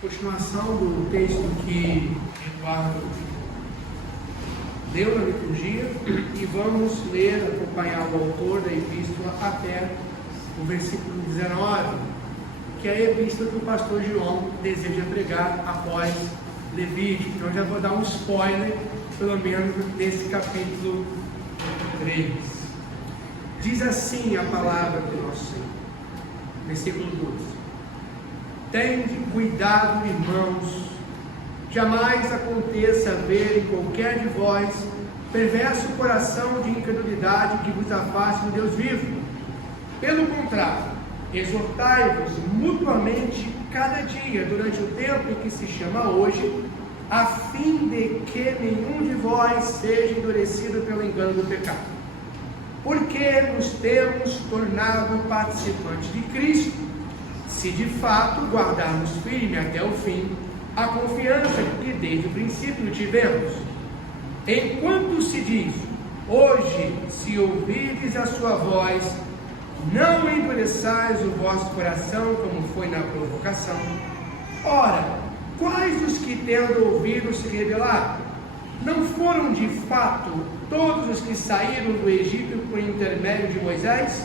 Continuação do texto que Eduardo leu na liturgia, e vamos ler, acompanhar o autor da epístola até o versículo 19, que é a epístola que o pastor João deseja pregar após Levítico. Então já vou dar um spoiler, pelo menos nesse capítulo 3. Diz assim a palavra do nosso Senhor, versículo 12: Tende cuidado, irmãos, jamais aconteça haver em qualquer de vós perverso coração de incredulidade que vos afaste do Deus vivo. Pelo contrário, exortai-vos mutuamente cada dia durante o tempo em que se chama hoje, a fim de que nenhum de vós seja endurecido pelo engano do pecado. Porque nos temos tornado participantes de Cristo, se de fato guardarmos firme até o fim a confiança que desde o princípio tivemos. Enquanto se diz, hoje, se ouvirdes a sua voz, não endureçais o vosso coração, como foi na provocação. Ora, quais os que tendo ouvido se rebelaram? Não foram de fato todos os que saíram do Egito por intermédio de Moisés?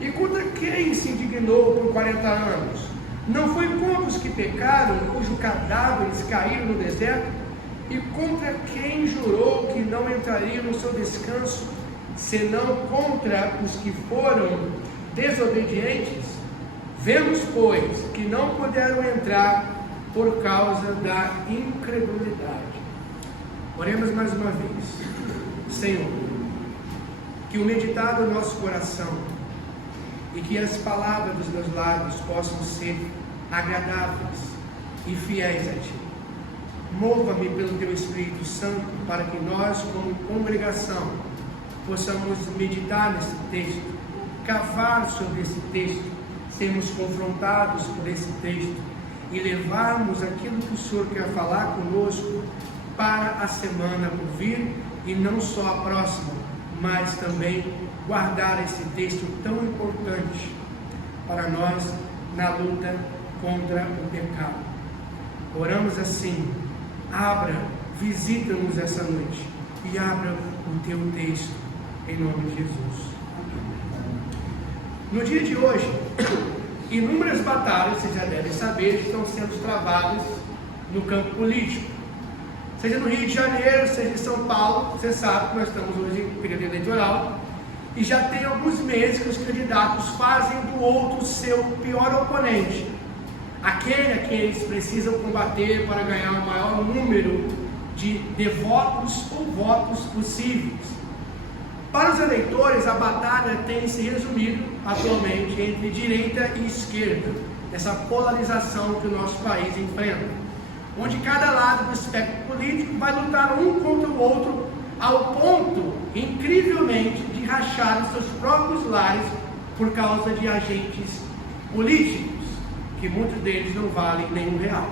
E contra quem se indignou por 40 anos? Não foi contra os que pecaram, cujos cadáveres caíram no deserto? E contra quem jurou que não entraria no seu descanso, senão contra os que foram desobedientes? Vemos, pois, que não puderam entrar por causa da incredulidade. Oremos mais uma vez. Senhor, que o meditar do nosso coração e que as palavras dos meus lábios possam ser agradáveis e fiéis a Ti. Mova-me pelo Teu Espírito Santo para que nós, como congregação, possamos meditar nesse texto, cavar sobre esse texto, sermos confrontados por esse texto e levarmos aquilo que o Senhor quer falar conosco para a semana por vir, e não só a próxima, mas também guardar esse texto tão importante para nós na luta contra o pecado. Oramos assim: abra, visita-nos essa noite e abra o Teu texto, em nome de Jesus. No dia de hoje, inúmeras batalhas, vocês já devem saber, estão sendo travadas no campo político. Seja no Rio de Janeiro, seja em São Paulo. Você sabe que nós estamos hoje em período eleitoral, e já tem alguns meses que os candidatos fazem do outro seu pior oponente, aquele a quem eles precisam combater para ganhar o maior número de votos ou votos possíveis. Para os eleitores, a batalha tem se resumido atualmente entre direita e esquerda, essa polarização que o nosso país enfrenta, onde cada lado do espectro político vai lutar um contra o outro, ao ponto, incrivelmente, de rachar os seus próprios lares por causa de agentes políticos, que muitos deles não valem nenhum real.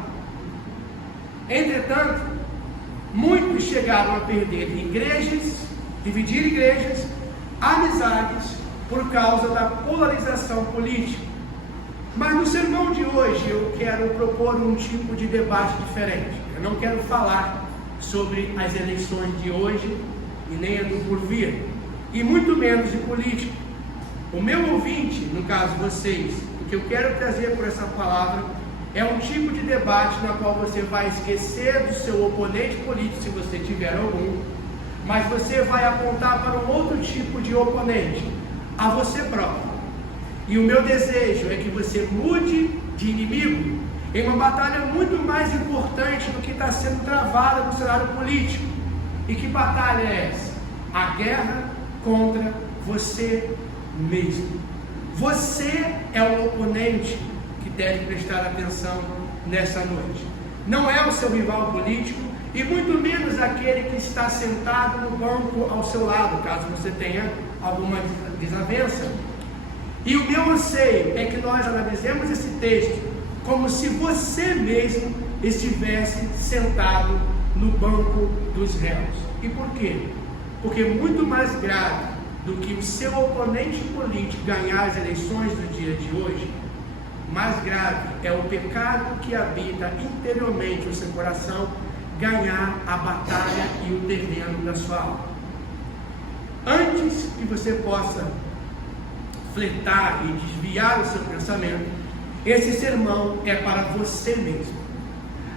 Entretanto, muitos chegaram a perder igrejas, dividir igrejas, amizades, por causa da polarização política. Mas no sermão de hoje eu quero propor um tipo de debate diferente. Eu não quero falar sobre as eleições de hoje e nem a do porvir, e muito menos de política. O meu ouvinte, no caso vocês, o que eu quero trazer por essa palavra é um tipo de debate na qual você vai esquecer do seu oponente político, se você tiver algum, mas você vai apontar para um outro tipo de oponente, a você próprio. E o meu desejo é que você mude de inimigo em uma batalha muito mais importante do que está sendo travada no cenário político. E que batalha é essa? A guerra contra você mesmo. Você é o oponente que deve prestar atenção nessa noite. Não é o seu rival político, e muito menos aquele que está sentado no banco ao seu lado, caso você tenha alguma desavença. E o meu anseio é que nós analisemos esse texto como se você mesmo estivesse sentado no banco dos réus. E por quê? Porque muito mais grave do que o seu oponente político ganhar as eleições do dia de hoje mais grave é o pecado que habita interiormente o seu coração ganhar a batalha e o terreno da sua alma. Antes que você possa fletar e desviar o seu pensamento, esse sermão é para você mesmo.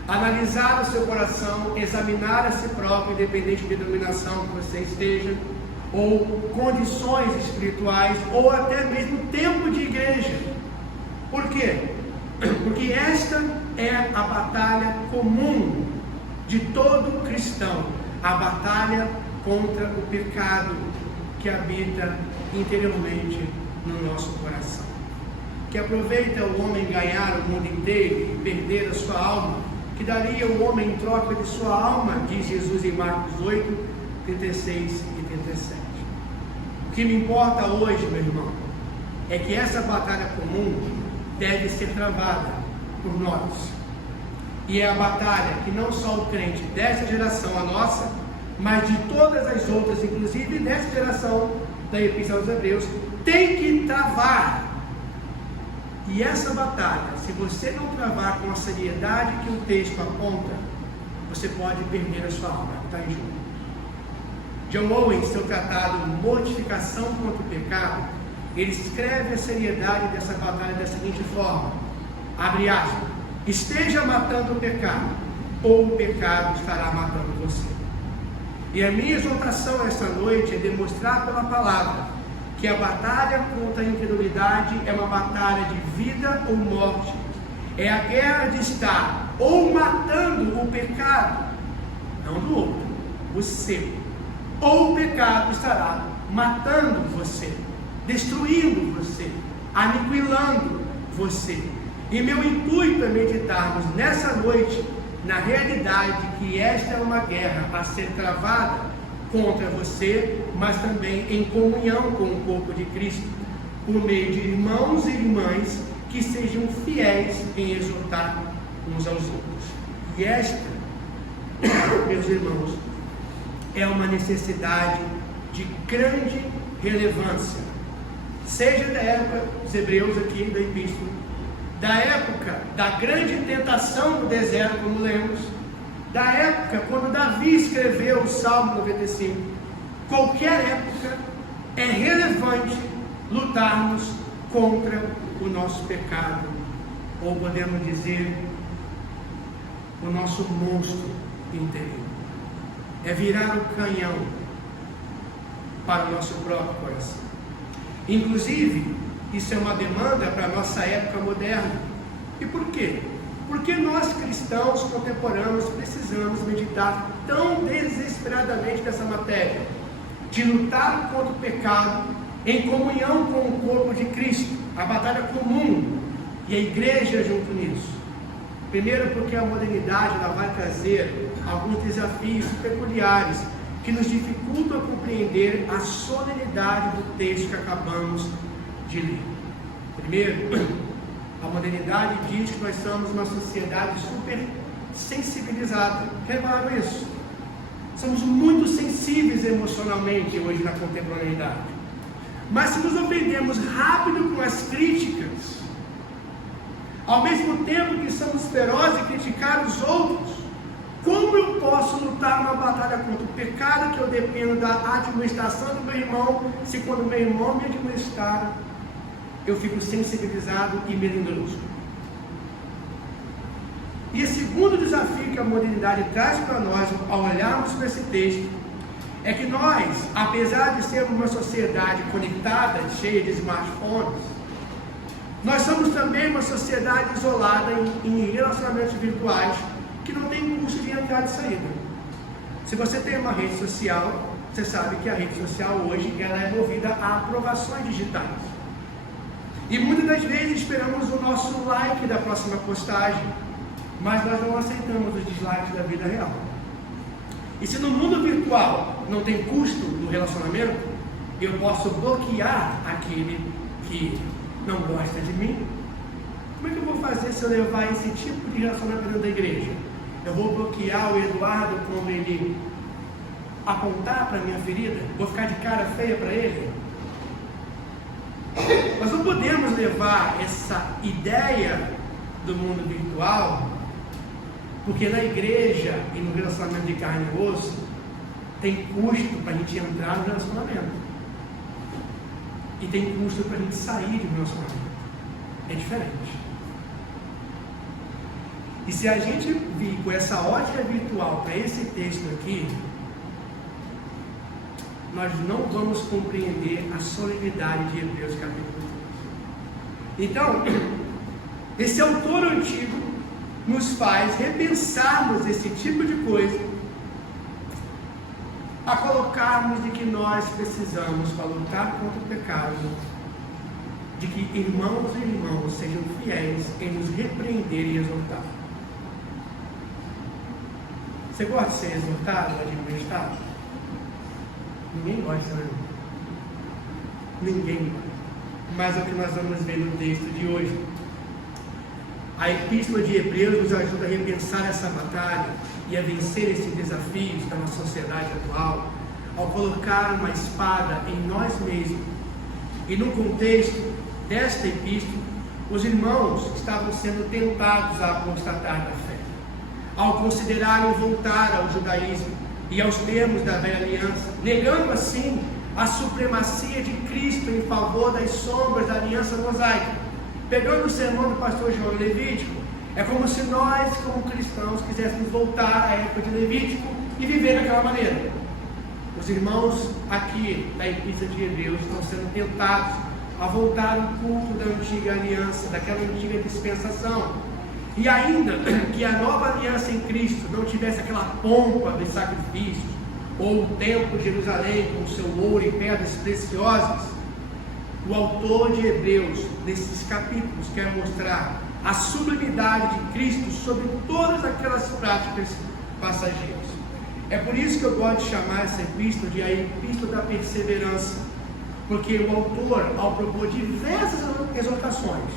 Analisar o seu coração, examinar a si próprio, independente de denominação que você esteja, ou condições espirituais, ou até mesmo tempo de igreja. Por quê? Porque esta é a batalha comum de todo cristão, a batalha contra o pecado que habita interiormente no nosso coração. Que aproveita o homem ganhar o mundo inteiro e perder a sua alma, que daria o homem em troca de sua alma, diz Jesus em Marcos 8, 36 e 37. O que me importa hoje, meu irmão, é que essa batalha comum deve ser travada por nós. E é a batalha que não só o crente dessa geração, a nossa, mas de todas as outras, inclusive dessa geração da Epístola aos Hebreus, tem que travar. E essa batalha, se você não travar com a seriedade que o texto aponta, você pode perder a sua alma. Está em jogo. John Owen, em seu tratado Mortificação contra o Pecado, ele escreve a seriedade dessa batalha da seguinte forma, abre aspas, esteja matando o pecado, ou o pecado estará matando você. E a minha exortação esta noite é demonstrar pela palavra que a batalha contra a incredulidade é uma batalha de vida ou morte. É a guerra de estar ou matando o pecado, não do outro, o seu, ou o pecado estará matando você, destruindo você, aniquilando você. E meu intuito é meditarmos nessa noite na realidade que esta é uma guerra a ser travada contra você, mas também em comunhão com o corpo de Cristo, por meio de irmãos e irmãs que sejam fiéis em exortar uns aos outros. E esta, meus irmãos, é uma necessidade de grande relevância, seja da época dos Hebreus aqui da Epístola, da época da grande tentação no deserto, como lemos, da época quando Davi escreveu o Salmo 95, qualquer época é relevante lutarmos contra o nosso pecado, ou podemos dizer, o nosso monstro interior. É virar o canhão para o nosso próprio coração. Inclusive, isso é uma demanda para a nossa época moderna. E por quê? Porque nós cristãos contemporâneos precisamos meditar tão desesperadamente nessa matéria, de lutar contra o pecado em comunhão com o corpo de Cristo, a batalha comum, e a igreja junto nisso. Primeiro porque a modernidade ela vai trazer alguns desafios peculiares que nos dificultam a compreender a solenidade do texto que acabamos de ler. Primeiro, a modernidade diz que nós somos uma sociedade super sensibilizada. Repararam isso? Somos muito sensíveis emocionalmente hoje na contemporaneidade. Mas se nos ofendemos rápido com as críticas, ao mesmo tempo que somos ferozes em criticar os outros, como eu posso lutar uma batalha contra o pecado que eu dependo da administração do meu irmão, se quando meu irmão me administrar, eu fico sensibilizado e melindroso? E o segundo desafio que a modernidade traz para nós, ao olharmos para esse texto, é que nós, apesar de sermos uma sociedade conectada, cheia de smartphones, nós somos também uma sociedade isolada em relacionamentos virtuais, que não tem custo de entrada e saída. Se você tem uma rede social, você sabe que a rede social hoje ela é movida a aprovações digitais. E muitas das vezes esperamos o nosso like da próxima postagem, mas nós não aceitamos os dislikes da vida real. E se no mundo virtual não tem custo no relacionamento, eu posso bloquear aquele que não gosta de mim. Como é que eu vou fazer se eu levar esse tipo de relacionamento dentro da igreja? Eu vou bloquear o Eduardo quando ele apontar para a minha ferida? Vou ficar de cara feia para ele? Nós não podemos levar essa ideia do mundo virtual, porque na igreja e no relacionamento de carne e osso tem custo para a gente entrar no relacionamento e tem custo para a gente sair do relacionamento. É diferente. E se a gente vir com essa ótica virtual para esse texto aqui, nós não vamos compreender a solenidade de Hebreus capítulo 3. Então, esse autor antigo nos faz repensarmos esse tipo de coisa, a colocarmos de que nós precisamos, para lutar contra o pecado, de que irmãos e irmãs sejam fiéis em nos repreender e exortar. Você gosta de ser exortado, admoestado? Ninguém gosta, né? Ninguém gosta. Mas é o que nós vamos ver no texto de hoje. A Epístola de Hebreus nos ajuda a repensar essa batalha e a vencer esses desafios da nossa sociedade atual, ao colocar uma espada em nós mesmos. E no contexto desta epístola, os irmãos estavam sendo tentados a apostatar da fé, ao considerarem voltar ao judaísmo e aos termos da velha aliança, negando assim a supremacia de Cristo em favor das sombras da aliança mosaica. Pegando o sermão do pastor João Levítico, é como se nós, como cristãos, quiséssemos voltar à época de Levítico e viver daquela maneira. Os irmãos aqui da Epístola de Hebreus estão sendo tentados a voltar ao culto da antiga aliança, daquela antiga dispensação. E ainda que a nova aliança em Cristo não tivesse aquela pompa de sacrifícios, ou o templo de Jerusalém com seu ouro e pedras preciosas, o autor de Hebreus, nesses capítulos, quer mostrar a sublimidade de Cristo sobre todas aquelas práticas passageiras. É por isso que eu gosto de chamar essa epístola de a Epístola da Perseverança, porque o autor, ao propor diversas exortações,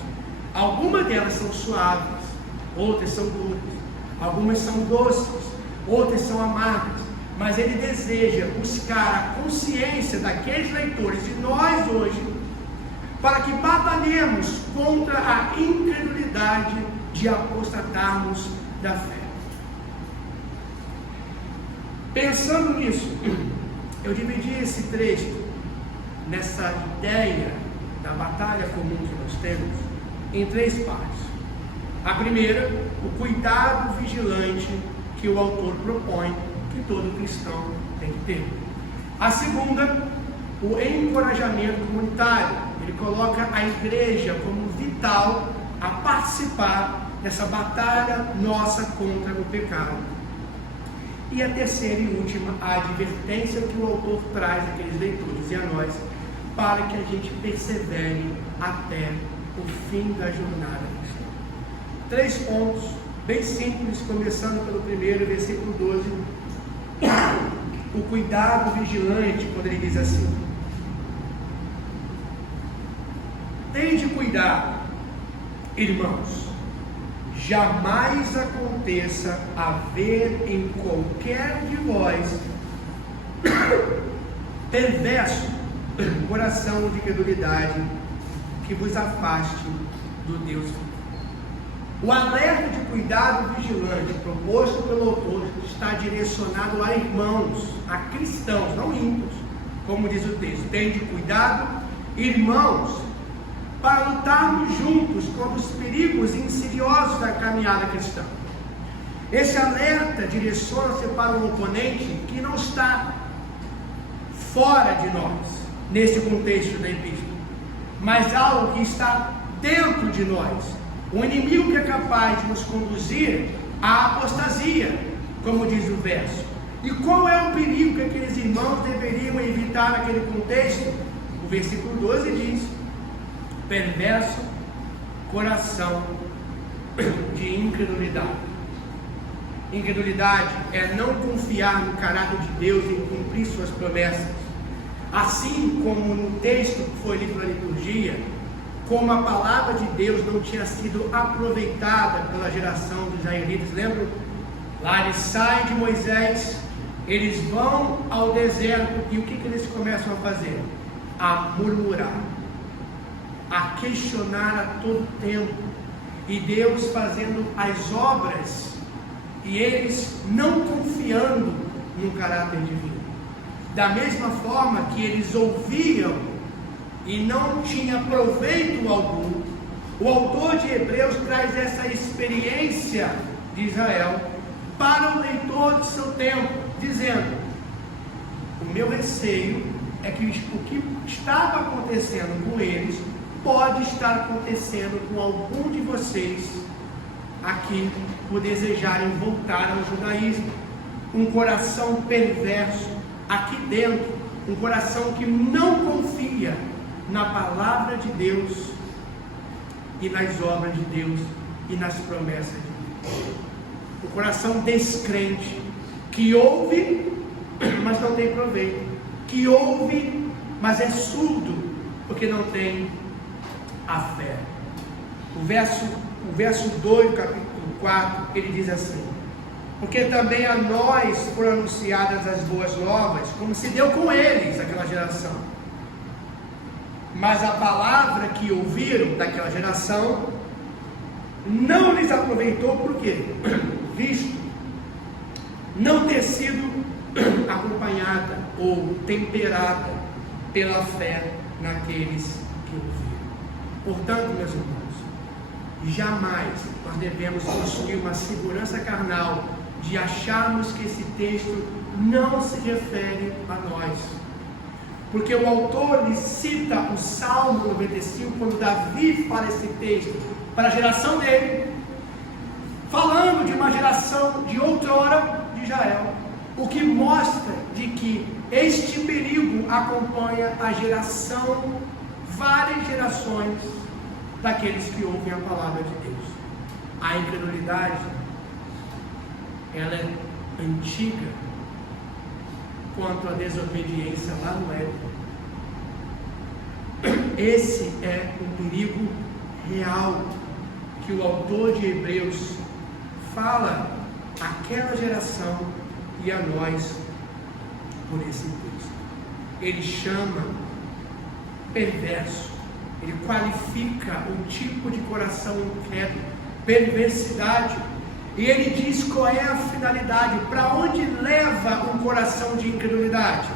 algumas delas são suaves, outras são duras, algumas são doces, outras são amargas, mas ele deseja buscar a consciência daqueles leitores, de nós hoje, para que batalhemos contra a incredulidade de apostatarmos da fé. Pensando nisso, eu dividi esse trecho, nessa ideia da batalha comum que nós temos, em três partes. A primeira, o cuidado vigilante que o autor propõe, que todo cristão tem que ter. A segunda, o encorajamento comunitário. Ele coloca a igreja como vital a participar dessa batalha nossa contra o pecado. E a terceira e última, a advertência que o autor traz àqueles leitores e a nós, para que a gente persevere até o fim da jornada cristã. 3 pontos, bem simples, começando pelo primeiro, versículo 12. O cuidado vigilante, quando ele diz assim: tende cuidado, irmãos, jamais aconteça haver em qualquer de vós perverso coração de credulidade que vos afaste do Deus vivo. O alerta de cuidado vigilante proposto pelo autor está direcionado a irmãos, a cristãos, não ímpios, como diz o texto. Tende cuidado, irmãos, para lutarmos juntos contra os perigos insidiosos da caminhada cristã. Esse alerta direciona-se para um oponente que não está fora de nós, nesse contexto da epístola, mas algo que está dentro de nós. Um inimigo que é capaz de nos conduzir à apostasia, como diz o verso. E qual é o perigo que aqueles irmãos deveriam evitar naquele contexto? O versículo 12 diz: perverso coração de incredulidade. Incredulidade é não confiar no caráter de Deus em cumprir suas promessas. Assim como no texto que foi lido na liturgia, como a palavra de Deus não tinha sido aproveitada pela geração dos israelitas. Lembram? Lá eles saem de Moisés, eles vão ao deserto, e o que eles começam a fazer? A murmurar. a questionar a todo tempo, e Deus fazendo as obras, e eles não confiando no caráter divino. Da mesma forma que eles ouviam e não tinha proveito algum, o autor de Hebreus traz essa experiência de Israel para o leitor do seu tempo, dizendo: o meu receio é que o que estava acontecendo com eles pode estar acontecendo com algum de vocês aqui, por desejarem voltar ao judaísmo. Um coração perverso aqui dentro, um coração que não confia na palavra de Deus e nas obras de Deus e nas promessas de Deus. O coração descrente, que ouve, mas não tem proveito, que ouve, mas é surdo, porque não tem a fé. O verso 2, capítulo 4, ele diz assim: porque também a nós foram anunciadas as boas novas, como se deu com eles, aquela geração. Mas a palavra que ouviram daquela geração não lhes aproveitou, por quê? Visto não ter sido acompanhada ou temperada pela fé naqueles que ouviram. Portanto, meus irmãos, jamais nós devemos possuir uma segurança carnal de acharmos que esse texto não se refere a nós, porque o autor lhe cita o Salmo 95, quando Davi fala esse texto para a geração dele, falando de uma geração de outrora de Israel, o que mostra de que este perigo acompanha a geração, várias gerações daqueles que ouvem a palavra de Deus. A incredulidade, ela é antiga quanto à desobediência lá no Éden. Esse é um perigo real que o autor de Hebreus fala àquela geração e a nós por esse texto. Ele chama perverso, ele qualifica o tipo de coração incrédulo, perversidade, e ele diz qual é a finalidade, para onde leva um coração de incredulidade.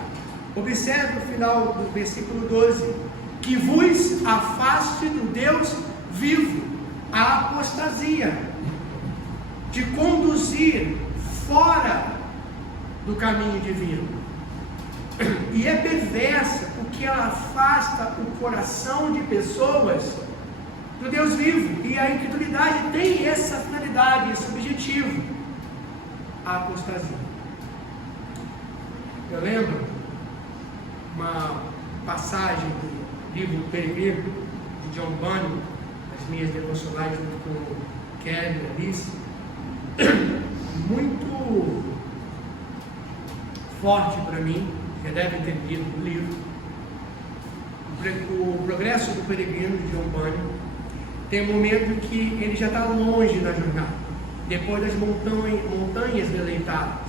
Observe o final do versículo 12: que vos afaste do Deus vivo, a apostasia, de conduzir fora do caminho divino. E é perversa porque ela afasta o coração de pessoas do Deus vivo, e a incredulidade tem essa finalidade, esse objetivo, a apostasia. Eu lembro uma passagem do livro Peregrino, de John Bunyan, as minhas devocionais junto com o Kelly e Alice, muito forte para mim. Já devem ter lido o livro. O Progresso do Peregrino, de John Bunyan, tem um momento que ele já está longe na jornada, depois das montanhas deleitadas,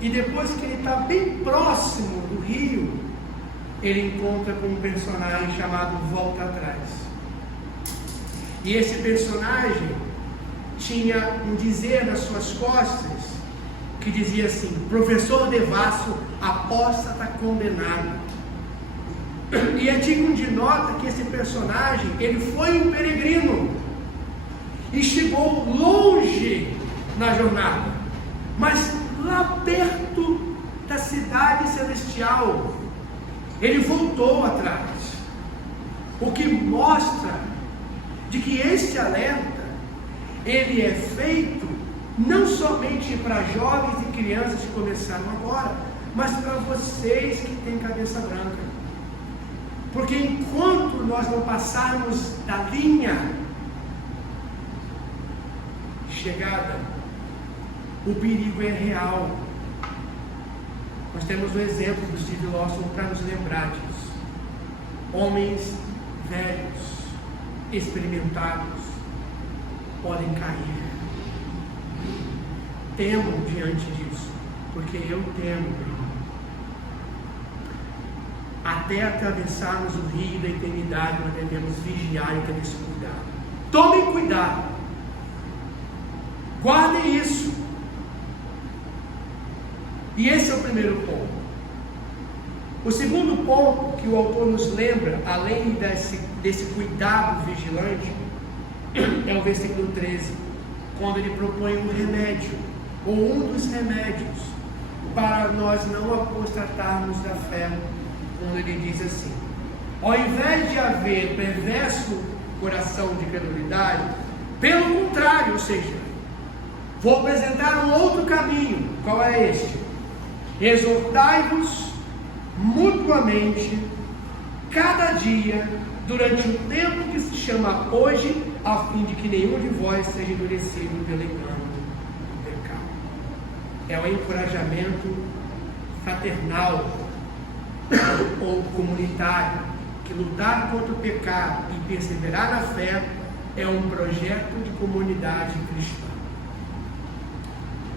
e depois que ele está bem próximo do rio, ele encontra com um personagem chamado Volta Atrás. E esse personagem tinha um dizer nas suas costas que dizia assim: professor Devasso, apóstata condenado. E é digno de nota que esse personagem, ele foi um peregrino e chegou longe na jornada, mas lá perto da cidade celestial ele voltou atrás, o que mostra de que este alerta ele é feito não somente para jovens e crianças que começaram agora, mas para vocês que têm cabeça branca. Porque enquanto nós não passarmos da linha de chegada, o perigo é real. Nós temos o exemplo do Steve Lawson para nos lembrar disso. Homens velhos, experimentados, podem cair. Temo diante disso, porque eu temo. Até atravessarmos o rio da eternidade, nós devemos vigiar e ter esse cuidado. Tomem cuidado. Guardem isso. E esse é o primeiro ponto. O segundo ponto que o autor nos lembra, além desse cuidado vigilante, é o versículo 13, quando ele propõe um remédio, ou um dos remédios, para nós não apostatarmos da fé, quando ele diz assim: ao invés de haver perverso coração de credulidade, pelo contrário, ou seja, vou apresentar um outro caminho. Qual é este? Exortai-vos mutuamente, cada dia, durante o tempo que se chama hoje, a fim de que nenhum de vós seja endurecido pelo engano do pecado. É o encorajamento fraternal ou comunitário, que lutar contra o pecado e perseverar na fé é um projeto de comunidade cristã.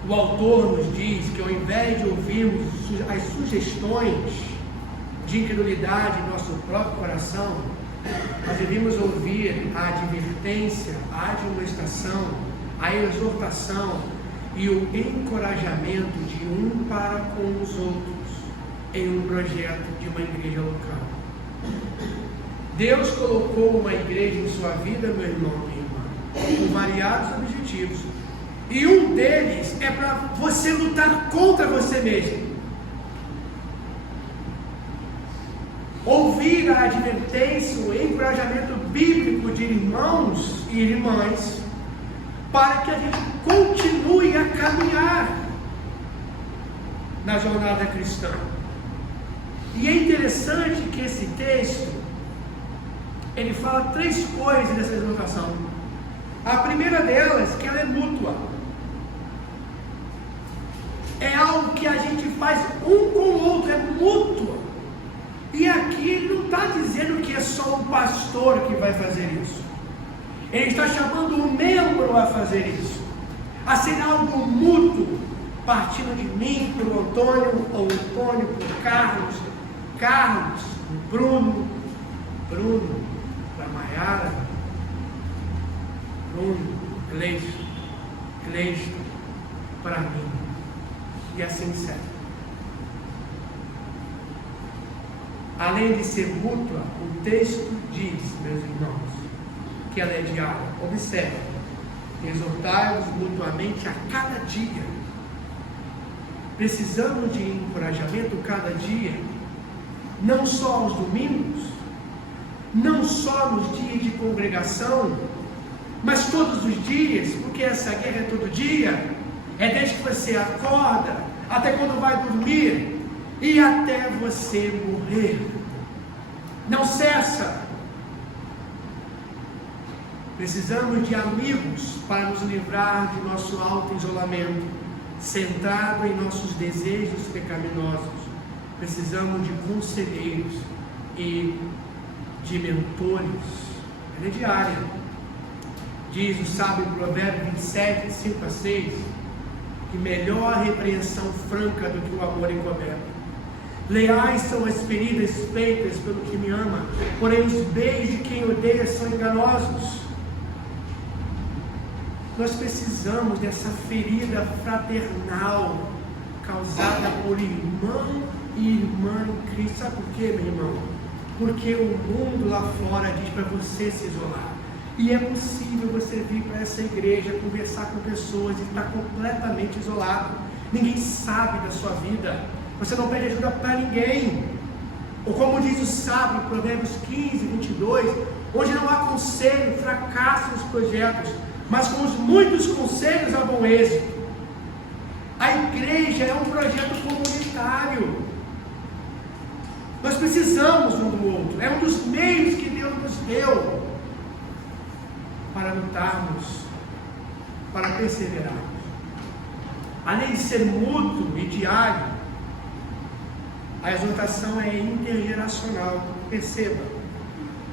O autor nos diz que ao invés de ouvirmos as sugestões de incredulidade em nosso próprio coração, nós devemos ouvir a advertência, a admoestação, a exortação e o encorajamento de um para com os outros em um projeto de uma igreja local. Deus colocou uma igreja em sua vida, meu irmão e minha irmã, com variados objetivos. E um deles é para você lutar contra você mesmo. Ouvir a advertência, o encorajamento bíblico de irmãos e irmãs, para que a gente continue a caminhar na jornada cristã. E é interessante que esse texto, ele fala 3 coisas dessa exortação. A primeira delas, que ela é mútua. É algo que a gente faz um com o outro, é mútuo. E aqui ele não está dizendo que é só o pastor que vai fazer isso. Ele está chamando o membro a fazer isso, a ser algo mútuo, partindo de mim para o Antônio, ou Antônio para o Carlos, Carlos para o Bruno, Bruno para a Maiara, Bruno, Cleiton para mim, e assim segue. Além de ser mútua, o texto diz, meus irmãos, que ela é diária. Observe: exortai-vos mutuamente a cada dia. Precisamos de encorajamento cada dia, não só aos domingos, não só nos dias de congregação, mas todos os dias, porque essa guerra é todo dia, é desde que você acorda, até quando vai dormir, e até você morrer. Não cessa. Precisamos de amigos para nos livrar de nosso auto-isolamento, centrado em nossos desejos pecaminosos. Precisamos de conselheiros e de mentores. Ela é diária. Diz o sábio Provérbio 27, 5-6, que melhor a repreensão franca do que o amor encoberto. Leais são as feridas feitas pelo que me ama, porém os beijos de quem odeia são enganosos. Nós precisamos dessa ferida fraternal causada por irmão e irmã em Cristo. Sabe por quê, meu irmão? Porque o mundo lá fora diz para você se isolar. E é possível você vir para essa igreja, conversar com pessoas e estar completamente isolado. Ninguém sabe da sua vida. Você não pede ajuda para ninguém. Ou como diz o sábio, Provérbios 15, 22, onde não há conselho, fracassam os projetos, mas com os muitos conselhos há bom êxito. A igreja é um projeto comunitário. Nós precisamos um do outro. É um dos meios que Deus nos deu para lutarmos, para perseverarmos. Além de ser mútuo e diário, a exortação é intergeracional. Perceba: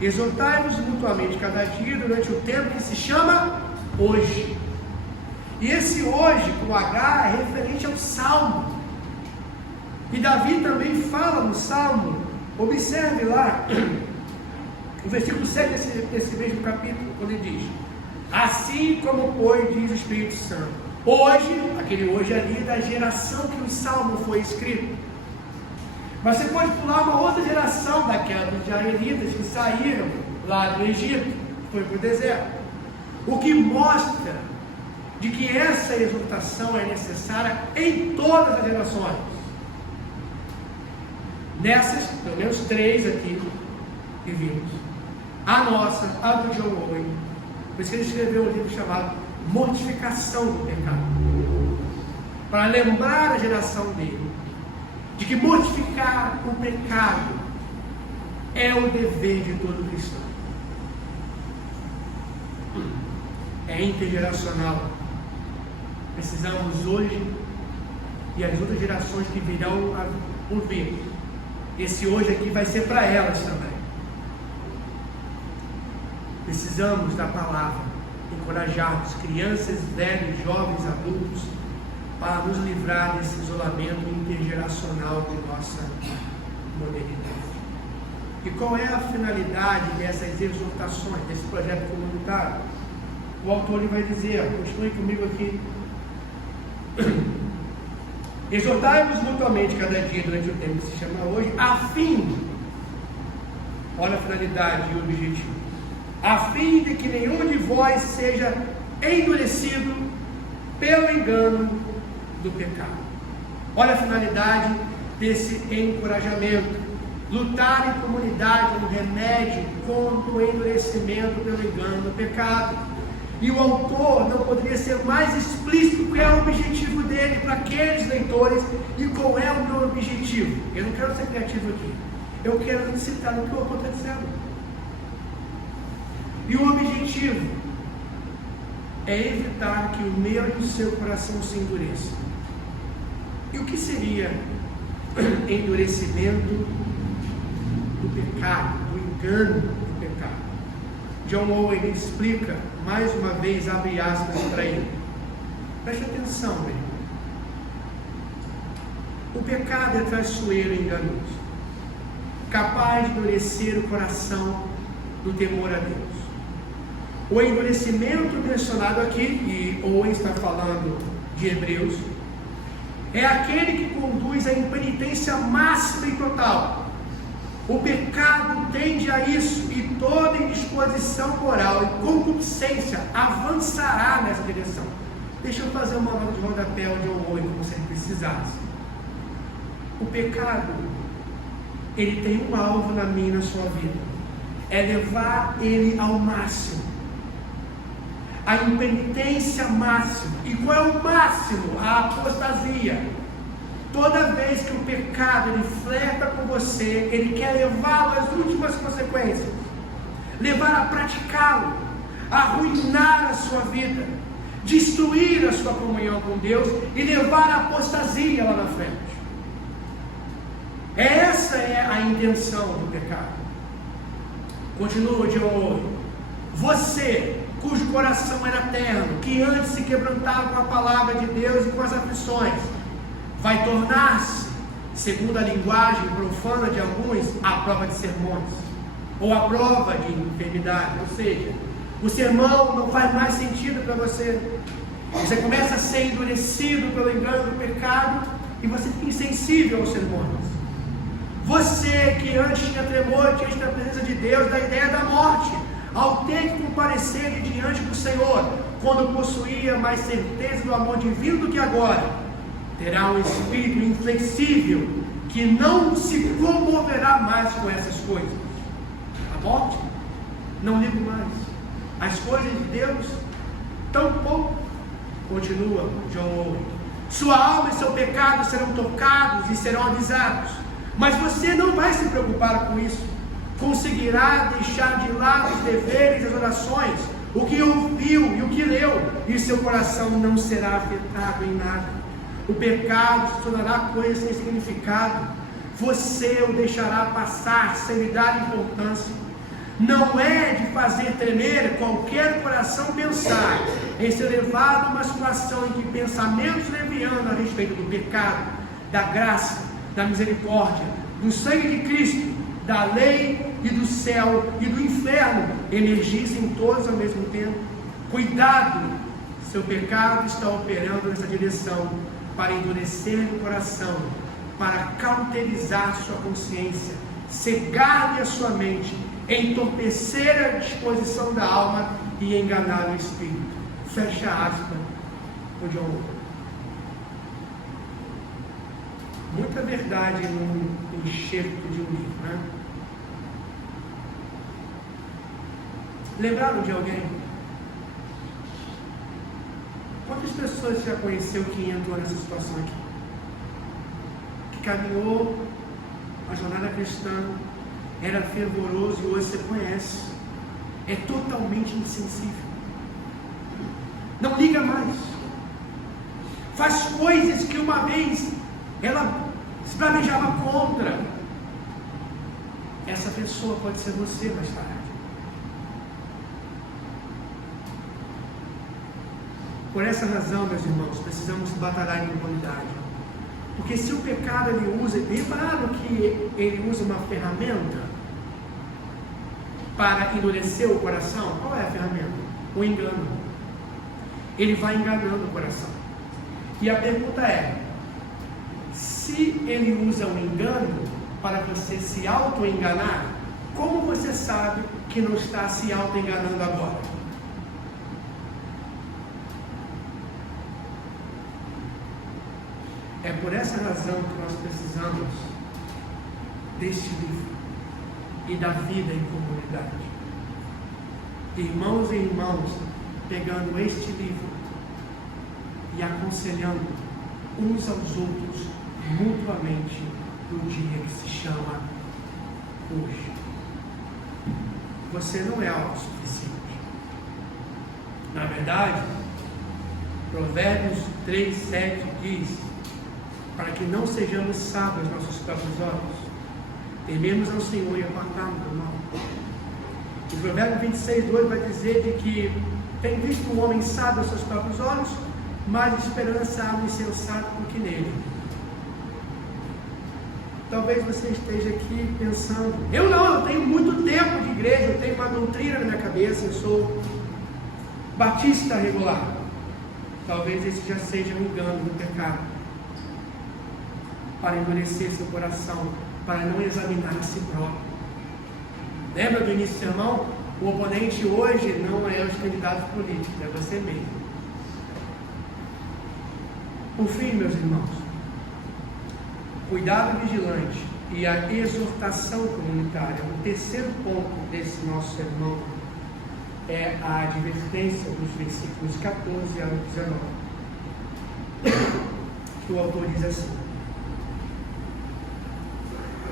exortai-vos mutuamente cada dia durante o tempo que se chama hoje. E esse hoje, com H, é referente ao Salmo. E Davi também fala no Salmo Observe lá, o versículo 7 desse mesmo capítulo, quando ele diz: assim como, pois, diz o Espírito Santo. Hoje, aquele hoje ali, da geração que o Salmo foi escrito. Mas você pode pular uma outra geração daquela dos israelitas que saíram lá do Egito, foi para o deserto. O que mostra de que essa exortação é necessária em todas as gerações. Nessas, pelo menos 3 aqui que vimos. A nossa, a do John Owen. Por isso que ele escreveu um livro chamado Mortificação do Pecado. Para lembrar a geração dele de que mortificar o pecado é o dever de todo cristão. É intergeracional. Precisamos hoje e as outras gerações que virão por vir. Esse hoje aqui vai ser para elas também. Precisamos da palavra, encorajarmos crianças, velhos, jovens, adultos, para nos livrar desse isolamento intergeracional de nossa modernidade. E qual é a finalidade dessas exortações, desse projeto comunitário? O autor ele vai dizer, continue comigo aqui: exortai-vos mutuamente cada dia durante o tempo que se chama hoje, a fim, olha a finalidade e o objetivo, a fim de que nenhum de vós seja endurecido pelo engano do pecado. Olha a finalidade desse encorajamento: lutar em comunidade no remédio contra o endurecimento pelo engano do pecado. E o autor não poderia ser mais explícito qual é o objetivo dele para aqueles leitores e qual é o meu objetivo. Eu não quero ser criativo aqui, eu quero citar o que o autor está dizendo. E o objetivo é evitar que o meu e o seu coração se endureçam. E o que seria endurecimento do pecado, do engano do pecado? John Owen explica, mais uma vez, abre aspas para ele. Preste atenção, meu irmão. O pecado é traiçoeiro e enganoso, capaz de endurecer o coração do temor a Deus. O endurecimento mencionado aqui, e Owen está falando de Hebreus, é aquele que conduz à impenitência máxima e total. O pecado tende a isso, e toda indisposição moral e concupiscência avançará nessa direção. Deixa eu fazer uma nota de rodapé onde eu vou, como se ele precisasse. O pecado, ele tem um alvo na minha e na sua vida: é levar ele ao máximo, a impenitência máxima. E qual é o máximo? A apostasia. Toda vez que o pecado ele flerta com você, ele quer levá-lo às últimas consequências, levar a praticá-lo, arruinar a sua vida, destruir a sua comunhão com Deus e levar a apostasia lá na frente. Essa é a intenção do pecado. Continua de hoje. Você, cujo coração era terno, que antes se quebrantava com a palavra de Deus e com as aflições, vai tornar-se, segundo a linguagem profana de alguns, a prova de sermões, ou a prova de enfermidade. Ou seja, o sermão não faz mais sentido para você. Você começa a ser endurecido pelo engano do pecado e você fica insensível aos sermões. Você que antes tinha tremor diante da presença de Deus, da ideia da morte, ao ter que comparecer diante do Senhor, quando possuía mais certeza do amor divino do que agora, terá um espírito inflexível que não se comoverá mais com essas coisas. A morte, não ligo mais. As coisas de Deus, tão pouco. Continua John Owen. Sua alma e seu pecado serão tocados e serão avisados, mas você não vai se preocupar com isso. Conseguirá deixar de lado os deveres e as orações, o que ouviu e o que leu, e seu coração não será afetado em nada. O pecado se tornará coisa sem significado. Você o deixará passar sem lhe dar importância. Não é de fazer tremer qualquer coração pensar em ser levado a uma situação em que pensamentos levianos a respeito do pecado, da graça, da misericórdia, do sangue de Cristo da lei e do céu e do inferno energizem todos ao mesmo tempo. Cuidado, seu pecado está operando nessa direção para endurecer o coração, para cauterizar sua consciência, cegar-lhe a sua mente, entorpecer a disposição da alma e enganar o espírito. Fecha aspas, o John Owen. Muita verdade num enxerto de um livro, né? Lembraram de alguém? Quantas pessoas você já conheceu que entrou nessa situação aqui? Que caminhou a jornada cristã, era fervoroso e hoje você conhece. É totalmente insensível. Não liga mais. Faz coisas que uma vez ela se planejava contra. Essa pessoa pode ser você mais tarde. Por essa razão, meus irmãos, precisamos batalhar em comunidade. Porque se o pecado ele usa, lembraram que ele usa uma ferramenta para endurecer o coração? Qual é a ferramenta? O engano. Ele vai enganando o coração. E a pergunta é, se ele usa o engano para você se auto-enganar, como você sabe que não está se auto-enganando agora? É por essa razão que nós precisamos deste livro e da vida em comunidade. Irmãos e irmãs pegando este livro e aconselhando uns aos outros mutuamente no dia que se chama hoje. Você não é autossuficiente. Na verdade, Provérbios 3:7 diz: para que não sejamos sábios aos nossos próprios olhos, tememos ao Senhor e apartarmos do mal. O Provérbio 26:2 vai dizer de que tem visto um homem sábio aos seus próprios olhos, mais esperança há no insensato do que nele. Talvez você esteja aqui pensando, eu tenho muito tempo de igreja, eu tenho uma doutrina na minha cabeça, eu sou batista regular. Talvez esse já seja um engano do pecado, para endurecer seu coração, para não examinar a si próprio. Lembra do início do sermão? O oponente hoje não é os candidatos políticos, é você mesmo. Por fim, meus irmãos, cuidado vigilante e a exortação comunitária. O terceiro ponto desse nosso sermão é a advertência dos versículos 14 ao 19. Que o autor diz assim: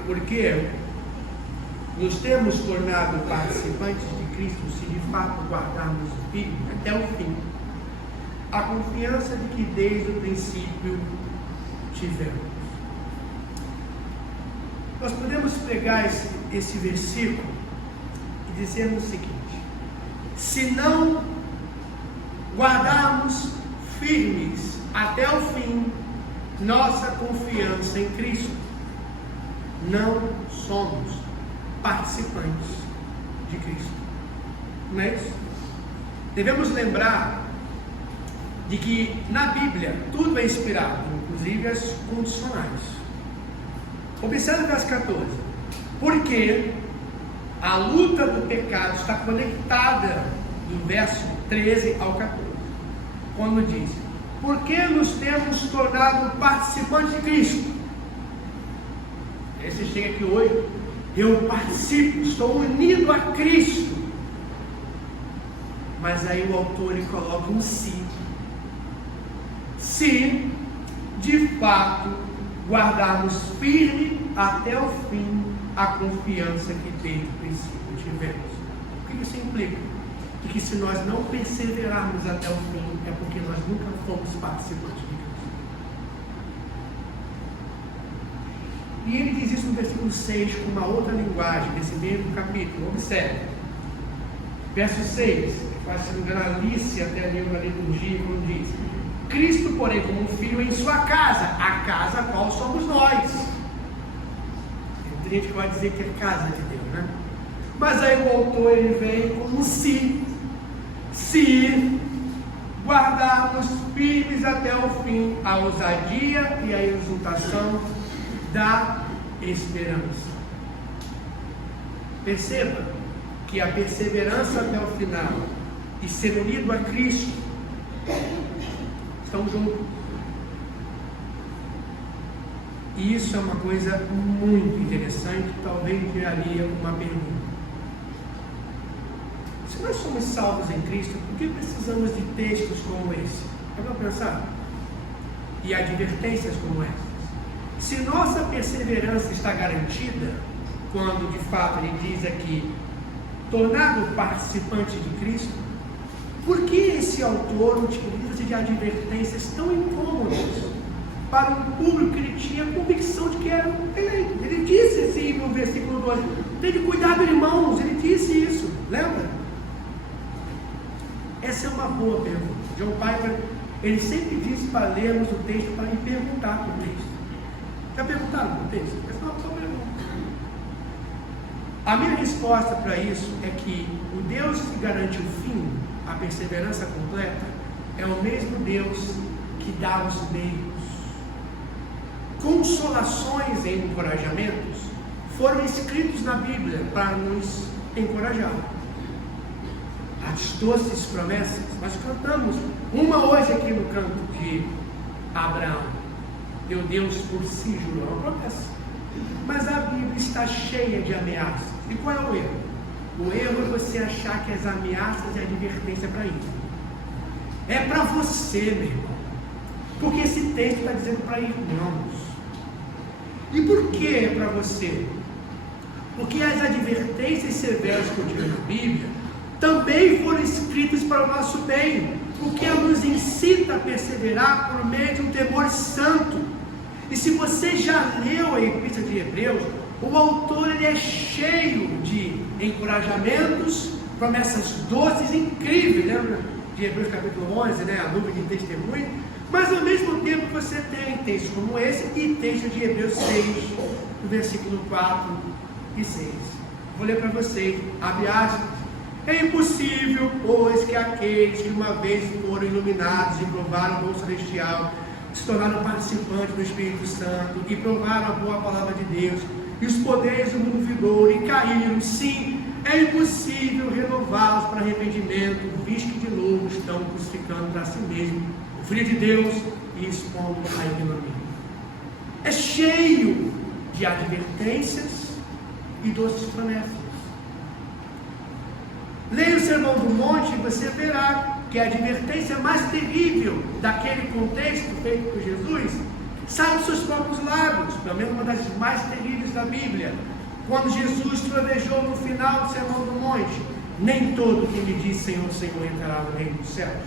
porque nos temos tornado participantes de Cristo se de fato guardarmos firme até o fim a confiança de que desde o princípio tivemos. Nós podemos pegar esse versículo e dizer o seguinte: se não guardarmos firmes até o fim nossa confiança em Cristo, não somos participantes de Cristo. Não é isso? Devemos lembrar de que na Bíblia tudo é inspirado, inclusive as condicionais. Observe o verso 14. Porque a luta do pecado está conectada do verso 13 ao 14. Quando diz: porque nos temos tornado participantes de Cristo. Aí você chega aqui hoje, eu participo, estou unido a Cristo. Mas aí o autor ele coloca um se. Se de fato guardarmos firme até o fim a confiança que desde o princípio tivemos. O que isso implica? De que se nós não perseverarmos até o fim, é porque nós nunca fomos participantes de Cristo. E ele diz isso no versículo 6 com uma outra linguagem, desse mesmo capítulo. Observe. Verso 6, faz se não me engano, Alice até ali na liturgia, quando diz: Cristo, porém, como um filho em sua casa, a casa a qual somos nós. Tem gente que vai dizer que é casa de Deus, né? Mas aí o autor ele vem como se guardarmos firmes até o fim a ousadia e a exultação da esperança. Perceba que a perseverança até o final e ser unido a Cristo estão juntos. E isso é uma coisa muito interessante, talvez geraria uma pergunta. Se nós somos salvos em Cristo, por que precisamos de textos como esse? Vamos pensar? E advertências como essas. Se nossa perseverança está garantida, quando de fato ele diz aqui, tornado participante de Cristo, por que esse autor utiliza de advertências tão incômodas para um público que ele tinha convicção de que era eleito? Ele disse assim no versículo 12, tende cuidado, irmãos, ele disse isso, lembra? Essa é uma boa pergunta. John Piper, ele sempre disse para lermos o texto para me perguntar para o texto. Já perguntaram para o texto? Essa é uma boa pergunta. A minha resposta para isso é que o Deus que garante o fim, a perseverança completa, é o mesmo Deus que dá os meios. Consolações e encorajamentos foram escritos na Bíblia para nos encorajar. As doces promessas, nós cantamos uma hoje aqui no canto de Abraão. Meu Deus por si jurou, é uma promessa. Mas a Bíblia está cheia de ameaças. E qual é o erro? O erro é você achar que as ameaças é advertência para isso. É para você, meu irmão. Porque esse texto está dizendo para irmãos. E por que é para você? Porque as advertências severas que eu tive na Bíblia também foram escritas para o nosso bem, porque ela nos incita a perseverar por meio de um temor santo. E se você já leu a Epístola de Hebreus, o autor ele é cheio de encorajamentos, promessas doces, incríveis, lembra de Hebreus capítulo 11, né? A nuvem de testemunho. Mas ao mesmo tempo você tem textos como esse e textos de Hebreus 6, no versículo 4 e 6. Vou ler para vocês, abre aspas. É impossível, pois, que aqueles que uma vez foram iluminados e provaram o dom celestial, se tornaram participantes do Espírito Santo e provaram a boa palavra de Deus, e os poderes do mundo vindouro e caíram, sim, é impossível renová-los para arrependimento, visto que de novo estão crucificando para si mesmo o Filho de Deus e expondo a ignomínia. É cheio de advertências e doces promessas. Leia o Sermão do Monte e você verá que a advertência mais terrível daquele contexto feito por Jesus sai dos seus próprios lábios, pelo menos uma das mais terríveis da Bíblia, quando Jesus trovejou no final do Sermão do Monte: nem todo que me diz Senhor, Senhor entrará no reino dos céus,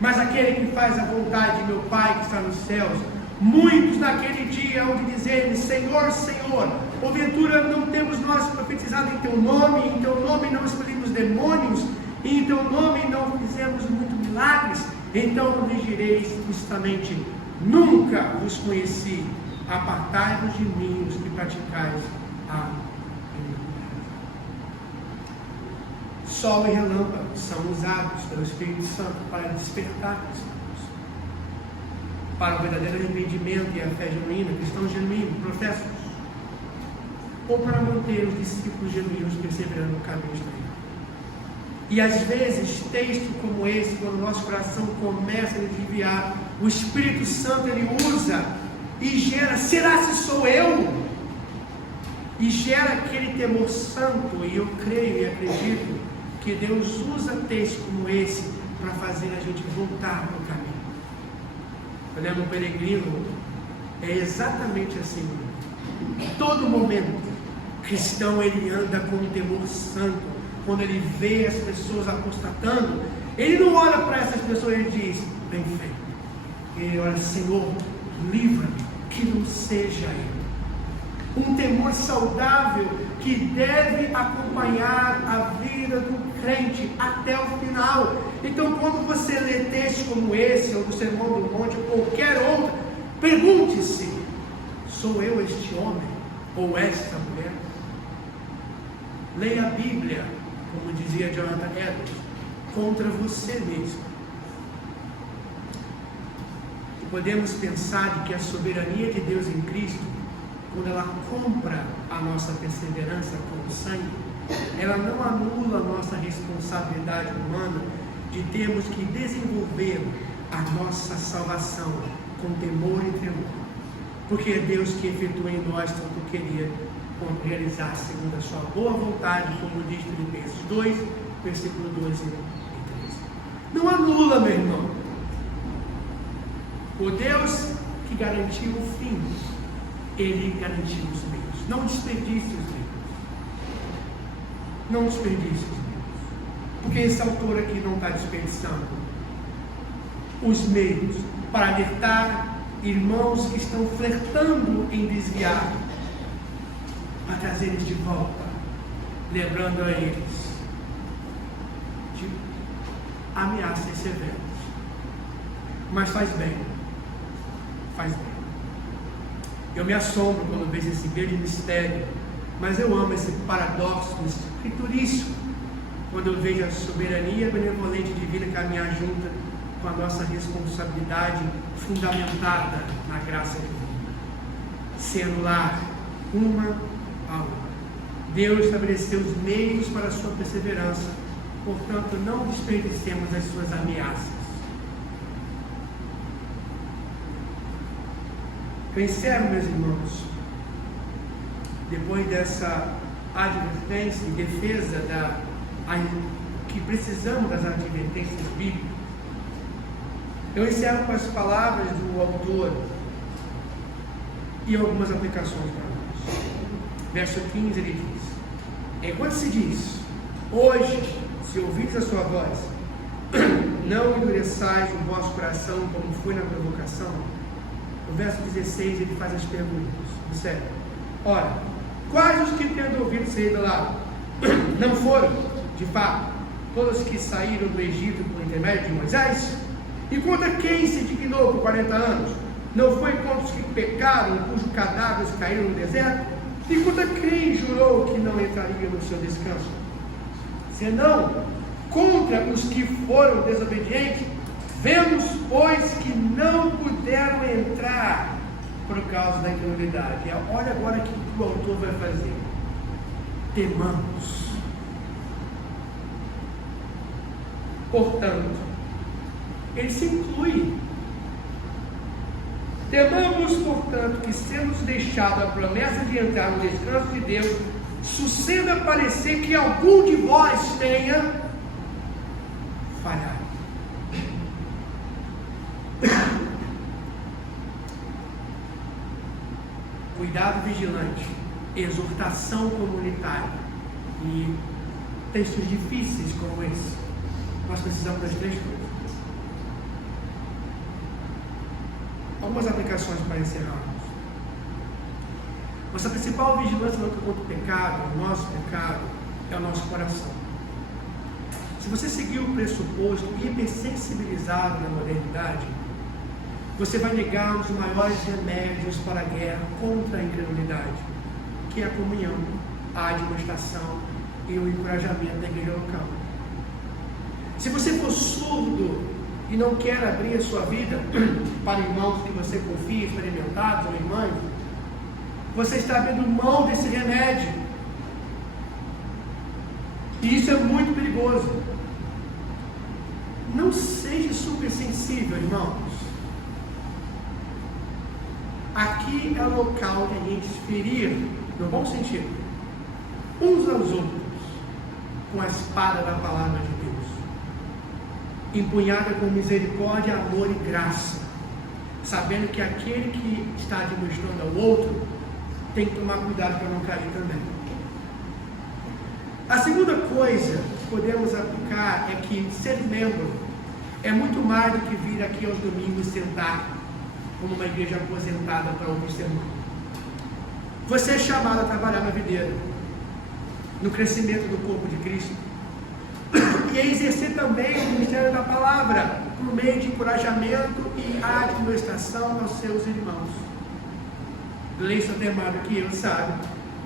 mas aquele que faz a vontade de meu Pai que está nos céus. Muitos naquele dia hão de dizer-me: Senhor, Senhor, porventura não temos nós profetizado em teu nome, em teu nome não expelimos demônios, e em teu nome não fizemos muitos milagres? Então não lhes direis justamente: nunca vos conheci, apartai-vos de mim, os que praticais a iniquidade. Sol e relâmpago são usados pelo Espírito Santo para despertar cristãos para o verdadeiro arrependimento e a fé genuína, cristãos genuínos, professos, ou para manter os discípulos genuínos perseverando no caminho estreito. E às vezes, textos como esse, quando o nosso coração começa a desviar, o Espírito Santo ele usa e gera: será se sou eu? E gera aquele temor santo. E eu creio e acredito que Deus usa textos como esse para fazer a gente voltar para o caminho. Eu lembro um peregrino, é exatamente assim. Todo momento, cristão ele anda com um temor santo. Quando ele vê as pessoas apostatando, ele não olha para essas pessoas e ele diz: bem feito. Ele ora: Senhor, livra-me, que não seja eu. Um temor saudável que deve acompanhar a vida do crente até o final. Então, quando você lê textos como esse, ou do Sermão do Monte, ou qualquer outro, pergunte-se: sou eu este homem? ou esta mulher? Leia a Bíblia, como dizia Jonathan Edwards, contra você mesmo. E podemos pensar de que a soberania de Deus em Cristo, quando ela compra a nossa perseverança com o sangue, ela não anula a nossa responsabilidade humana de termos que desenvolver a nossa salvação com temor e tremor, porque é Deus que efetua em nós tanto querer quanto realizar segundo a sua boa vontade, como diz Filipenses 2, versículo 12 e 13. Não anula, meu irmão. O Deus que garantiu o fim, Ele garantiu os meios. Não desperdice os meios. Não desperdice os meios. Porque esse autor aqui não está desperdiçando os meios para alertar irmãos que estão flertando em desviar, para trazer eles de volta, lembrando a eles de ameaças severas. Mas faz bem. Faz bem. Eu me assombro quando vejo esse grande mistério, mas eu amo esse paradoxo escriturístico, quando eu vejo a soberania benevolente divina caminhar junto com a nossa responsabilidade fundamentada na graça divina, sendo lá uma a uma. Deus estabeleceu os meios para a sua perseverança, portanto não desperdicemos as suas ameaças. Eu encerro, meus irmãos, depois dessa advertência e defesa que precisamos das advertências bíblicas. Eu encerro com as palavras do autor e algumas aplicações para nós. Verso 15 ele diz: enquanto se diz, hoje, se ouvides a sua voz, não endureçais o vosso coração como foi na provocação. No verso 16 ele faz as perguntas. Observe. Ora, quais os que tendo ouvido se rebelaram? Não foram, de fato, todos que saíram do Egito por intermédio de Moisés? E contra quem se dignou por 40 anos? Não foi contra os que pecaram, cujos cadáveres caíram no deserto? E contra quem jurou que não entraria no seu descanso? Senão, contra os que foram desobedientes, vemos, pois, que não puderam entrar por causa da incredulidade. Olha agora o que o autor vai fazer. Temamos. Portanto, ele se inclui. Temamos, portanto, que sendo deixado a promessa de entrar no descanso de Deus, suceda parecer que algum de vós tenha falhado. Cuidado vigilante, exortação comunitária e textos difíceis como esse. Nós precisamos das três coisas. Algumas aplicações para encerrarmos. Nossa principal vigilância contra o pecado, o nosso pecado, é o nosso coração. Se você seguir o pressuposto hipersensibilizado na modernidade, você vai negar um dos maiores remédios para a guerra contra a incredulidade, que é a comunhão, a admoestação e o encorajamento da igreja local. Se você for surdo e não quer abrir a sua vida para irmãos que você confia, experimentados ou irmãs, você está abrindo mão desse remédio. E isso é muito perigoso. Não seja supersensível, irmãos. Aqui é o local de a gente ferir, no bom sentido, uns aos outros, com a espada da palavra de Deus, empunhada com misericórdia, amor e graça, sabendo que aquele que está demonstrando ao outro tem que tomar cuidado para não cair também. A segunda coisa que podemos aplicar é que ser membro é muito mais do que vir aqui aos domingos sentar como uma igreja aposentada para ouvir sermão. Você é chamado a trabalhar na videira, no crescimento do corpo de Cristo, e a exercer também o ministério da palavra, por meio de encorajamento e admoestação aos seus irmãos. lê isso até mais do que eu, sabe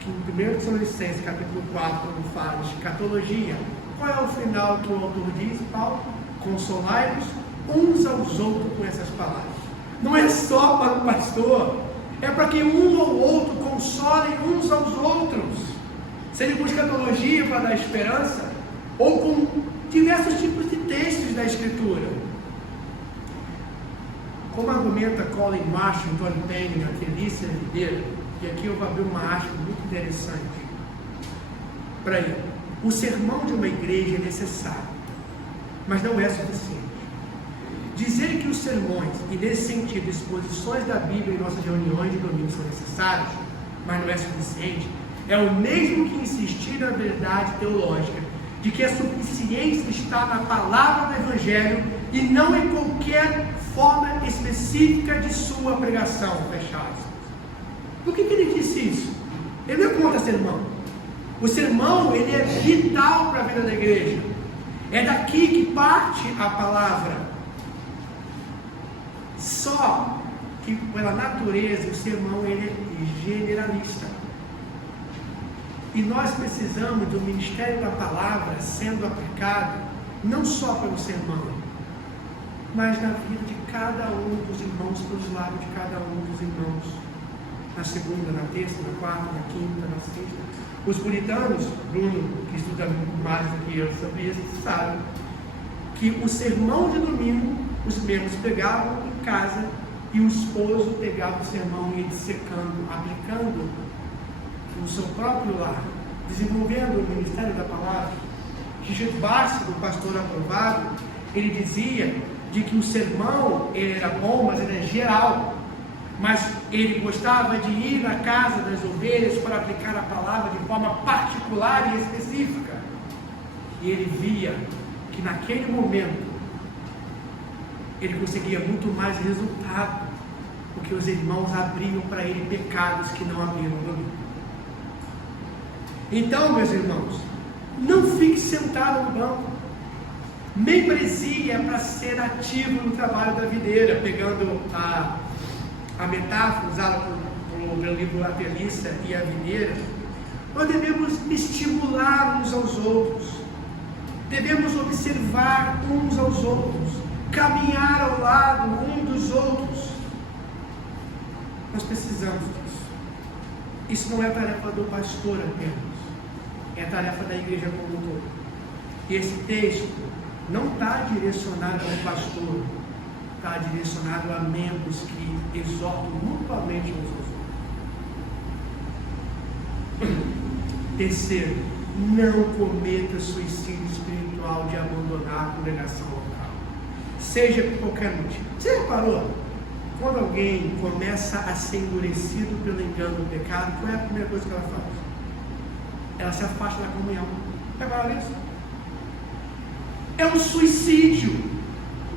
que em 1 Tessalonicenses, capítulo 4, quando fala de escatologia, qual é o final que o autor diz, Paulo? Consolai-vos uns aos outros com essas palavras. Não é só para o pastor, é para que um ou outro consolem uns aos outros, seja com escatologia para dar esperança, ou com diversos tipos de textos da Escritura. Como argumenta Colin Marshall, Tony Penny, a Felícia Ribeiro, e aqui eu vou abrir uma aspa muito interessante para ele. O sermão de uma igreja é necessário, mas não é suficiente. Dizer que os sermões, e nesse sentido, exposições da Bíblia em nossas reuniões de domingo são necessários, mas não é suficiente, é o mesmo que insistir na verdade teológica, de que a suficiência está na palavra do Evangelho e não em qualquer forma específica de sua pregação. Fechados. Por que ele disse isso? Ele não é contra sermão. O sermão, ele é vital para a vida da igreja. É daqui que parte a palavra. Só que pela natureza o sermão ele é generalista. E nós precisamos do ministério da palavra sendo aplicado não só pelo sermão, mas na vida de cada um dos irmãos, pelos lados de cada um dos irmãos. Na segunda, na terça, na quarta, na quinta, na sexta. Os puritanos, Bruno, que estuda mais do que eu sobre isso, sabe que o sermão de domingo os membros pegavam em casa e o esposo pegava o sermão e ia dissecando, aplicando no seu próprio lar, desenvolvendo o ministério da palavra. Richard Barsi, o pastor aprovado, ele dizia de que o sermão era bom, mas ele era geral. Mas ele gostava de ir na casa das ovelhas para aplicar a palavra de forma particular e específica. E ele via que naquele momento ele conseguia muito mais resultado, porque os irmãos abriam para ele pecados que não abriram no domingo. Então, meus irmãos, não fique sentado no banco. Membresia é para ser ativo no trabalho da videira, pegando a metáfora usada pelo livro A Felícia e a Videira. Nós devemos estimular uns aos outros, devemos observar uns aos outros, caminhar ao lado um dos outros. Nós precisamos disso. Isso não é tarefa do pastor apenas, é tarefa da igreja como um todo. E esse texto não está direcionado ao pastor, está direcionado a membros que exortam mutuamente uns aos outros. Terceiro, não cometa suicídio espiritual de abandonar a congregação local, seja por qualquer motivo. Você reparou? Quando alguém começa a ser endurecido pelo engano do pecado, qual é a primeira coisa que ela faz? Ela se afasta da comunhão. Repararam isso? É um suicídio,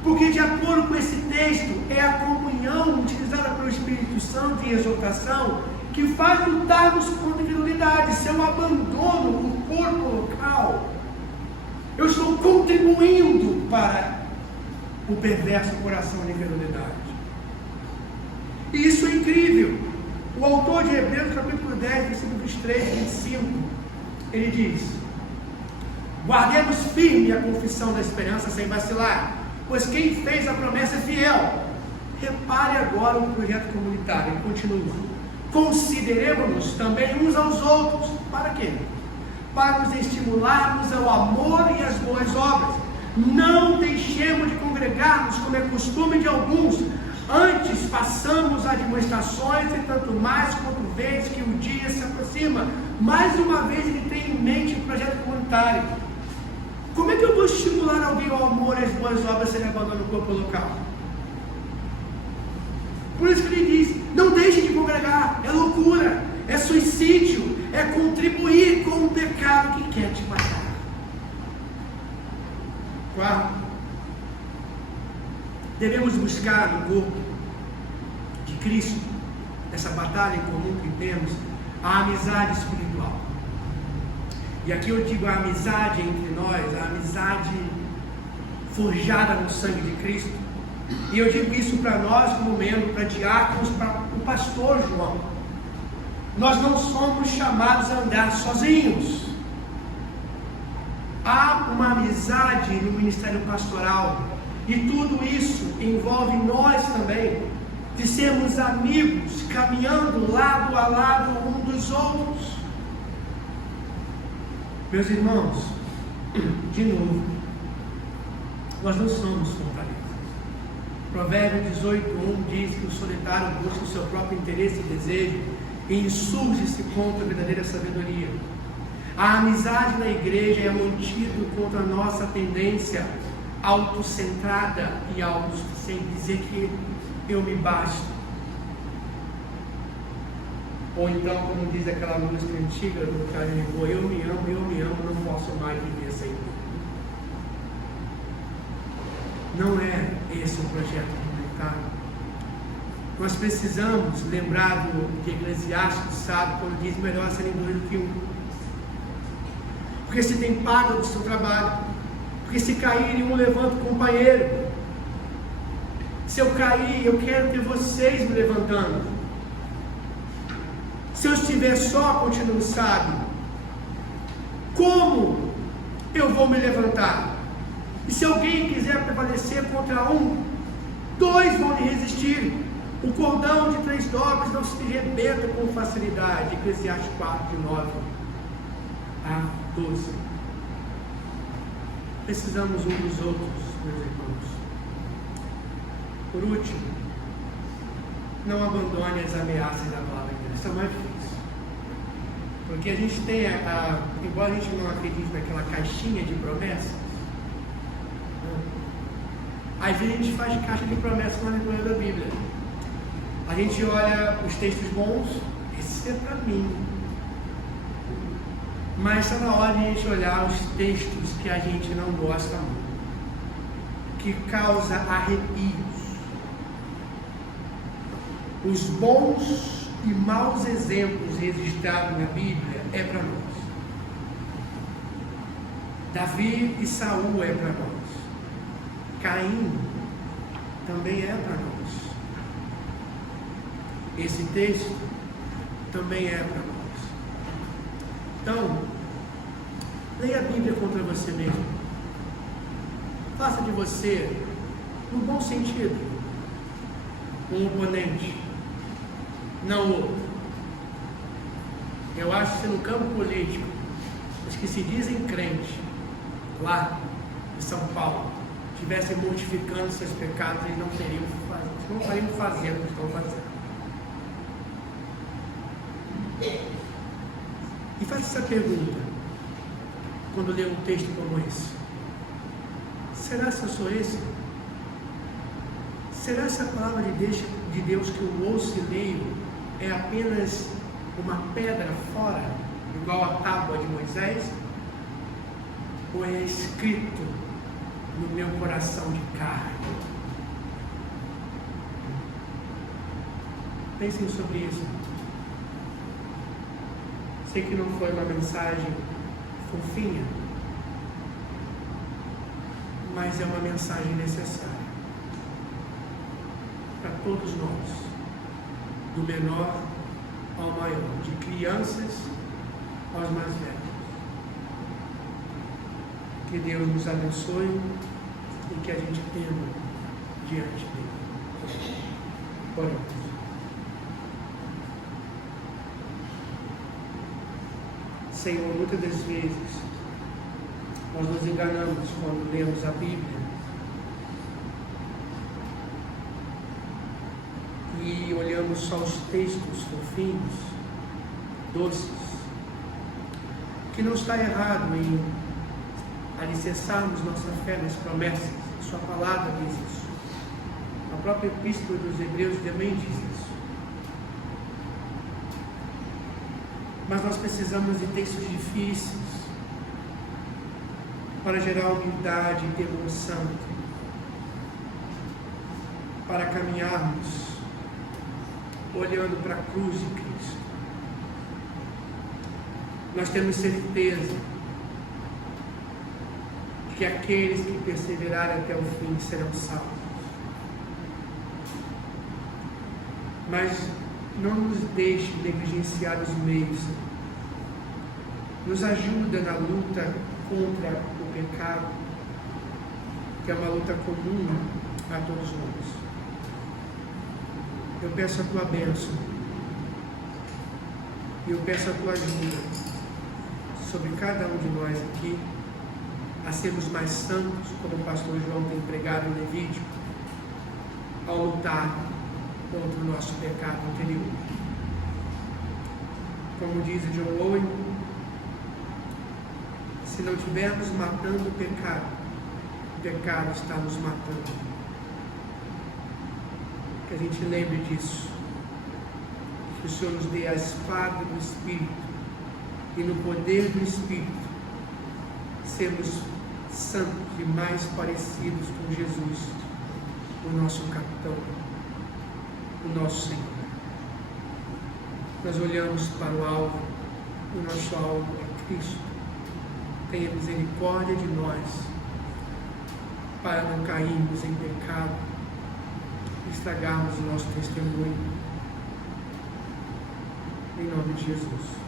porque de acordo com esse texto, é a comunhão utilizada pelo Espírito Santo em exortação que faz lutarmos contra a incredulidade. Se eu abandono o corpo local, eu estou contribuindo para o perverso coração de incredulidade. E isso é incrível. O autor de Hebreus, capítulo 10, versículos 3 e 25, ele diz: guardemos firme a confissão da esperança sem vacilar, pois quem fez a promessa é fiel. Repare agora no projeto comunitário, ele continua: consideremos-nos também uns aos outros. Para quê? Para nos estimularmos ao amor e às boas obras. Não deixemos de congregar-nos, como é costume de alguns. Antes façamos admoestações, e tanto mais quanto vês que o dia se aproxima. Mais uma vez ele tem em mente o projeto comunitário. Como é que eu vou estimular alguém ao amor e às boas obras se ele abandona o corpo local? Por isso que ele diz: não deixe de congregar. É loucura, é suicídio, é contribuir com o pecado que quer te matar. Quarto, devemos buscar no corpo de Cristo, nessa batalha em comum que temos, a amizade espiritual. E aqui eu digo a amizade entre nós, a amizade forjada no sangue de Cristo. E eu digo isso para nós como membro, para diáconos, para o pastor João. Nós não somos chamados a andar sozinhos. Há uma amizade no ministério pastoral, e tudo isso envolve nós também, de sermos amigos, caminhando lado a lado um dos outros. Meus irmãos, de novo, nós não somos fortalezas. Provérbio 18:1 diz que o solitário busca o seu próprio interesse e desejo e insurge-se contra a verdadeira sabedoria. A amizade na igreja é um antídoto contra a nossa tendência autocentrada e autossuficiente, dizer que eu me basto. Ou então, como diz aquela música antiga do Carimbo, eu me amo, não posso mais viver sem mim. Não é esse o projeto comunitário. Nós precisamos lembrar do que Eclesiastes sabe quando diz: melhor serem dois do que um. Porque se tem paga do seu trabalho, porque se cair um levanta o companheiro. Se eu cair, eu quero ter vocês me levantando. Se eu estiver só, continuo sábio, como eu vou me levantar? E se alguém quiser prevalecer contra um, dois vão lhe resistir. O cordão de 3 dobras não se rebenta com facilidade. Eclesiastes 4:9 a 12. Precisamos um dos outros, meus irmãos. Por último, não abandone as ameaças da palavra de Deus. Isso é mais difícil. Porque a gente tem, embora a gente não acredite naquela caixinha de promessas, às vezes a gente faz caixa de promessas na leitura da Bíblia. A gente olha os textos bons, esse é para mim. Mas está na hora de a gente olhar os textos que a gente não gosta muito, que causa arrepios. Os bons e maus exemplos registrados na Bíblia é para nós. Davi e Saul é para nós. Caim também é para nós. Esse texto também é para nós. Então, leia a Bíblia contra você mesmo. Faça de você, no bom sentido, um oponente, não outro. Eu acho que no campo político, os que se dizem crentes, lá em São Paulo, estivessem mortificando seus pecados, eles não fariam fazer o que estão fazendo. E faça essa pergunta quando ler um texto como esse: será que eu sou esse? Será que a palavra de Deus que eu ouço e leio é apenas uma pedra fora, igual a tábua de Moisés? Ou é escrito no meu coração de carne? Pensem sobre isso. Sei que não foi uma mensagem fofinha, mas é uma mensagem necessária para todos nós, do menor ao maior, de crianças aos mais velhos. Que Deus nos abençoe e que a gente tema diante dele. Oremos. Senhor, muitas das vezes nós nos enganamos quando lemos a Bíblia e olhamos só os textos fofinhos, doces, que não está errado em alicerçarmos nossa fé nas promessas. Sua palavra diz isso. A própria Epístola dos Hebreus também diz isso. Mas nós precisamos de textos difíceis para gerar humildade e temor santo, para caminharmos olhando para a cruz de Cristo. Nós temos certeza de que aqueles que perseverarem até o fim serão salvos. Mas Não nos deixe negligenciar os meios. Nos ajuda na luta contra o pecado, que é uma luta comum a todos nós. Eu peço a tua bênção. E eu peço a tua ajuda sobre cada um de nós aqui, a sermos mais santos, como o pastor João tem pregado no Levítico, ao lutar contra o nosso pecado interior. Como diz o John Owen, se não estivermos matando o pecado está nos matando. Que a gente lembre disso. Que o Senhor nos dê a espada do Espírito e no poder do Espírito sermos santos e mais parecidos com Jesus, o nosso capitão, o nosso Senhor. Nós olhamos para o alvo, o nosso alvo é Cristo. Tenha misericórdia de nós, para não cairmos em pecado, estragarmos o nosso testemunho. Em nome de Jesus.